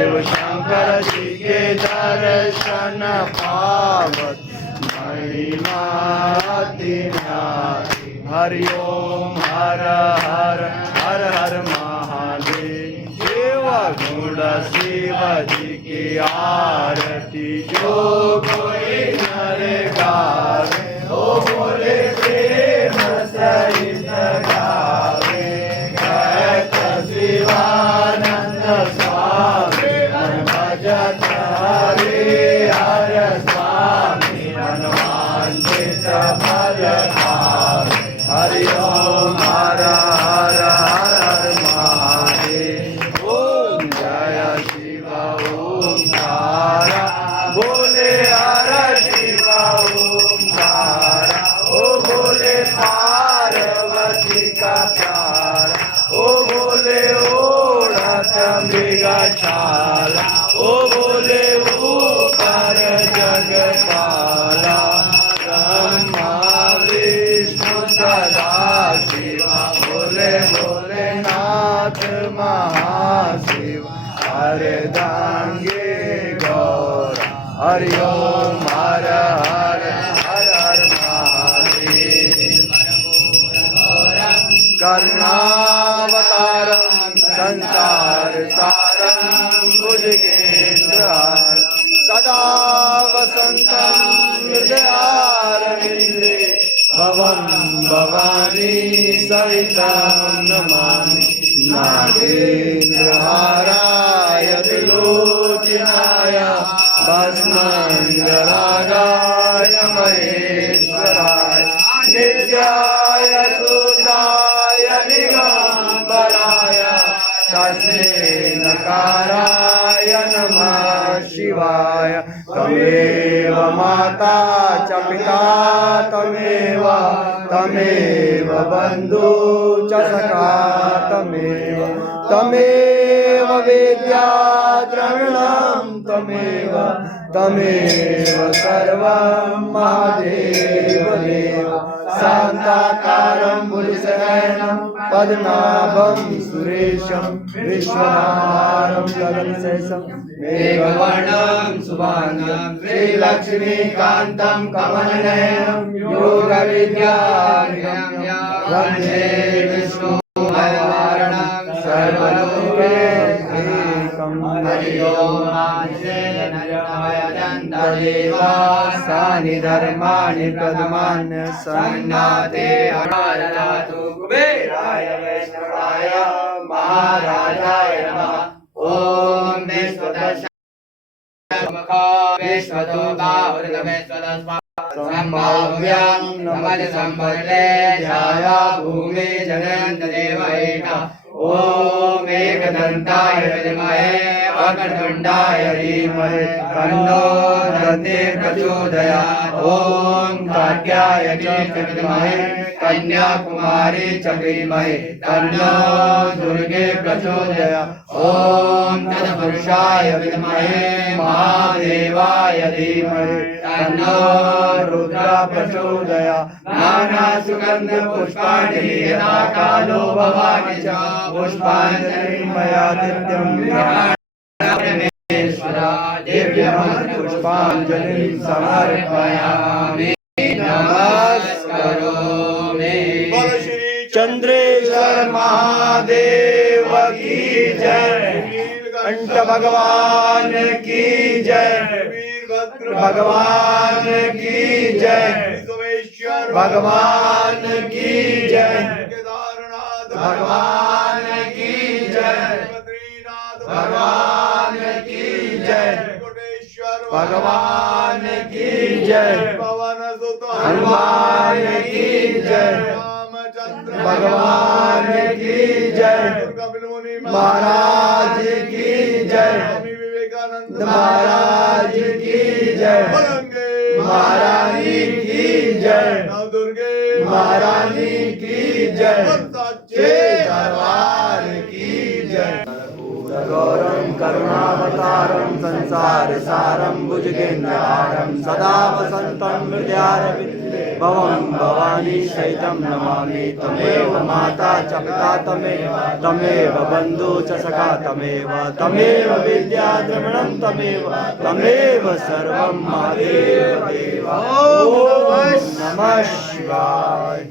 शिव शंकर जी के दर्शन पावत महिमा अति न्यारी। हरि ओम हर हर हर हर महादेव। शिव गुण शिव जी की आरती जो कोई नर गावे, ओ बोले प्रेम सहित गावे। कहत शिवानंद स्वामी मन भजत हरे हर स्वामी मन वांछित फल पावे। हरि ओम हर हर हर हर महादेव। ओम जय शिव ओंकारा बोले हर शिव ओंकारा। ओ बोले पार्वती का प्यारा, ओ बोले ओढ़त मृगशाला, ओ बोले ऊपर जगपाला। ब्रह्मा विष्णु सदा शिवा बोले भोलेनाथ महाशिव। अर्धांगे गौरा हरि ओम हर हर हर हर महादेव। करुणावतारं संसार सारं भुजगेन्द्रहारं सदा वसन्तं हृदयारविन्दे। भवं भवानी सहितं नमामि। नागेन्द्रहाराय त्रिलोचनाय भस्मङ्गरागाय महेश्वराय नित्याय सुताय निगम्बराय तस्मै नकाराय नमः शिवाय। तमेव माता च पिता तमेव, तमेव बन्धु च सखा तमेव, तमेव विद्या द्रविणं तमेव, तमेव सर्वं महादेव देव। शान्ताकारं भुजगशयनं पद्मनाभं सुरेशं विश्वनाथं गगनसदृशं मेघवर्णं शुभांगं श्रीलक्ष्मीकान्तं कमलनयनं योगविद्यानिगम्यं वन्दे विष्णुभयवारणं सर्वलोकैकं। हरि ओम सानि धर्माणि प्रथमान्य संज्ञाते हरारतु कुबेराय वैष्णवाय महाराजाय नमः। ओम विश्वतो संभाव्यं नमः संभले ध्याया भूमि जनन्त देवैका। ओम एकदन्ताय विद्महे वक्रतुण्डाय धीमहि तन्नो दन्ति प्रचोदयात्। ओम कात्यायनी च विद्महे कन्याकुमारी च धीमहि तन्नो दुर्गे प्रचोदयात्। ओम तत्पुरुषाय विद्महे महादेवाय धीमहि तन्नो रुद्र प्रचोदयात्। नाना सुगंध पुष्पाणि यथा कालो भवानि च पुष्पाञ्जलिं मया नित्यं दिव्यं पुष्पाञ्जलिं समर्पयामि नमस्करोमि। चंद्रेश्वर महादेव की जय। कंठ भगवान की जय। भगवान की जय। भगवान की जय। भगवान की जय। भगवान की जय। भगवान की जय। हनुमान की जय। भगवान की जय। महाराज की जय। महाराज की जय। महारानी की जय। महारानी की जय। दरबार की जय। गौरं करुणावतारं संसार सारं भुजगेन्द्रहारं सदा वसन्तं हृदयारविन्दे। भवं भवानी सहितं नमामि तमेव माता च पिता तमेव बन्धु च सखा तमेव विद्या द्रविणं तमेव सर्वं महादेव देव। ॐ नमः शिवाय।